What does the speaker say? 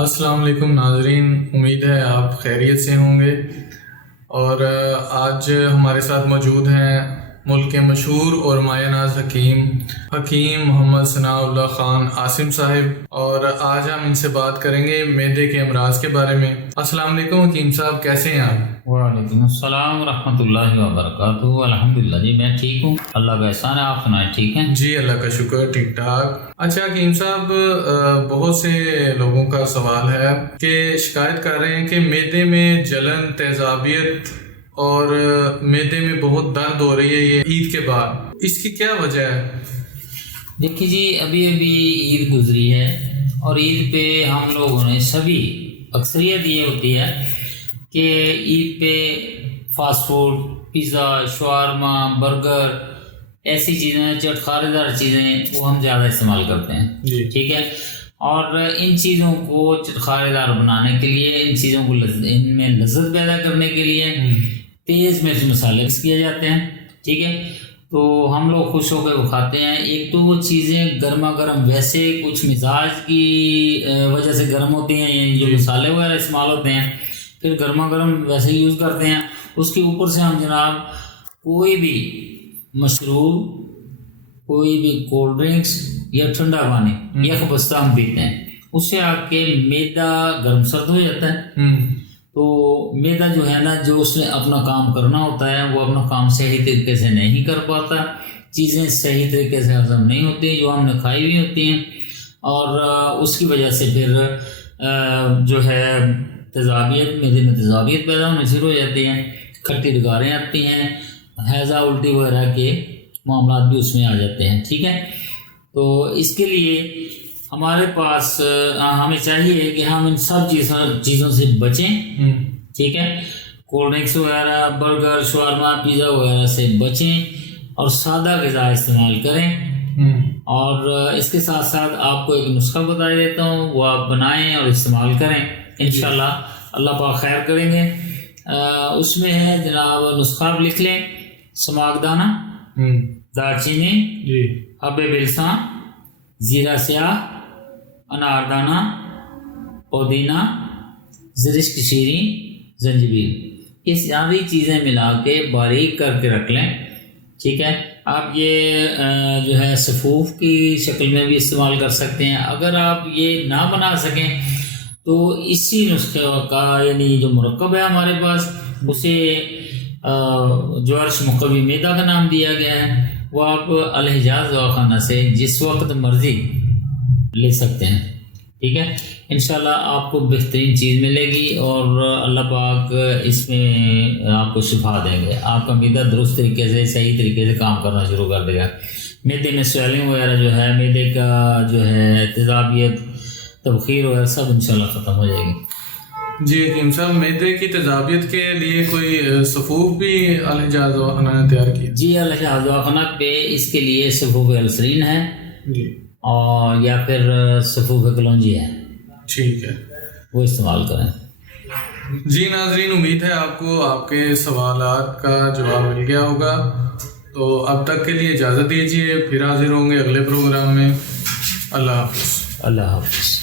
السلام علیکم ناظرین، امید ہے آپ خیریت سے ہوں گے۔ اور آج ہمارے ساتھ موجود ہیں ملک کے مشہور اور مایہ ناز حکیم محمد ثناء اللہ خان عاصم صاحب، اور آج ہم ان سے بات کریں گے معدے کے امراض کے بارے میں۔ السلام علیکم حکیم صاحب، کیسے ہیں آپ؟ وعلیکم السلام ورحمۃ اللہ وبرکاتہ۔ الحمدللہ جی میں ٹھیک ہوں، اللہ کا احسان ہے، آپ سنائیں ٹھیک ہیں؟ جی اللہ کا شکر، ٹھیک ٹھاک۔ اچھا حکیم صاحب، بہت سے لوگوں کا سوال ہے کہ شکایت کر رہے ہیں کہ معدے میں جلن، تیزابیت اور معدے میں بہت درد ہو رہی ہے یہ عید کے بعد، اس کی کیا وجہ ہے؟ دیکھیے جی، ابھی عید گزری ہے اور عید پہ ہم لوگوں نے سبھی اکثریت یہ ہوتی ہے کہ عید پہ فاسٹ فوڈ، پیزا، شاورما، برگر، ایسی چیزیں چٹخارے دار چیزیں وہ ہم زیادہ استعمال کرتے ہیں جی ٹھیک ہے۔ اور ان چیزوں کو چٹخارے دار بنانے کے لیے، ان چیزوں کو ان میں لذت پیدا کرنے کے لیے تیز مرچ مسالے مکس کیے جاتے ہیں ٹھیک ہے۔ تو ہم لوگ خوش ہو کے وہ کھاتے ہیں۔ ایک تو وہ چیزیں گرما گرم ویسے کچھ مزاج کی وجہ سے گرم ہوتی ہیں، جو مسالے وغیرہ استعمال ہوتے ہیں پھر گرما گرم ویسے یوز کرتے ہیں۔ اس کے اوپر سے ہم جناب کوئی بھی مشروب، کوئی بھی کولڈ ڈرنکس یا ٹھنڈا پانی یا خبستہ ہم پیتے ہیں، اس سے آپ کے معدہ گرم سرد ہو جاتا ہے۔ تو معدہ جو ہے نا، جو اس نے اپنا کام کرنا ہوتا ہے وہ اپنا کام صحیح طریقے سے نہیں کر پاتا، چیزیں صحیح طریقے سے ہضم نہیں ہوتی جو ہم نے کھائی ہوئی ہوتی ہیں، اور اس کی وجہ سے پھر جو ہے تیزابیت، معدے میں تیزابیت پیدا ہونے شروع ہو جاتی ہیں، کھٹی ڈگاریں آتی ہیں، ہیضہ الٹی وغیرہ کے معاملات بھی اس میں آ جاتے ہیں ٹھیک ہے۔ تو اس کے لیے ہمارے پاس ہمیں چاہیے کہ ہم ان سب چیزوں سے بچیں ٹھیک ہے۔ کولڈ ڈرنکس وغیرہ، برگر، شاورما، پیزا وغیرہ سے بچیں اور سادہ غذا استعمال کریں۔ اور اس کے ساتھ ساتھ آپ کو ایک نسخہ بتا دیتا ہوں، وہ آپ بنائیں اور استعمال کریں، انشاءاللہ اللہ پاک خیر کریں گے۔ اس میں ہے جناب، نسخہ آپ لکھ لیں: سماک دانہ، دار چینی، حب بلساں، زیرہ سیاہ، اناردانہ، پودینہ، زرشک شیریں، زنجبیل، یہ ساری چیزیں ملا کے باریک کر کے رکھ لیں ٹھیک ہے۔ آپ یہ جو ہے سفوف کی شکل میں بھی استعمال کر سکتے ہیں۔ اگر آپ یہ نہ بنا سکیں تو اسی نسخے کا، یعنی جو مرکب ہے ہمارے پاس، اسے جوارش مقوی معدہ کا نام دیا گیا ہے، وہ آپ الحجاز دواخانہ سے جس وقت مرضی لے سکتے ہیں ٹھیک ہے۔ انشاءاللہ آپ کو بہترین چیز ملے گی اور اللہ پاک اس میں آپ کو شفا دیں گے، آپ کا معدہ درست طریقے سے، صحیح طریقے سے کام کرنا شروع کر دے گا۔ معدے میں سویلنگ وغیرہ جو ہے، معدے کا جو ہے تیزابیت، تبخیر وغیرہ سب انشاءاللہ ختم ہو جائے گی۔ جی حکیم صاحب، معدے کی تیزابیت کے لیے کوئی صفوف بھی الحجاز دواخانہ نے تیار کیا؟ جی الحجاز دواخانہ پہ اس کے لیے صفوف السرین ہے جی، اور یا پھر صفوف کلونجی ہے ٹھیک ہے، وہ استعمال کریں۔ جی ناظرین، امید ہے آپ کو آپ کے سوالات کا جواب مل گیا ہوگا۔ تو اب تک کے لیے اجازت دیجیے، پھر حاضر ہوں گے اگلے پروگرام میں۔ اللہ حافظ۔ اللہ حافظ۔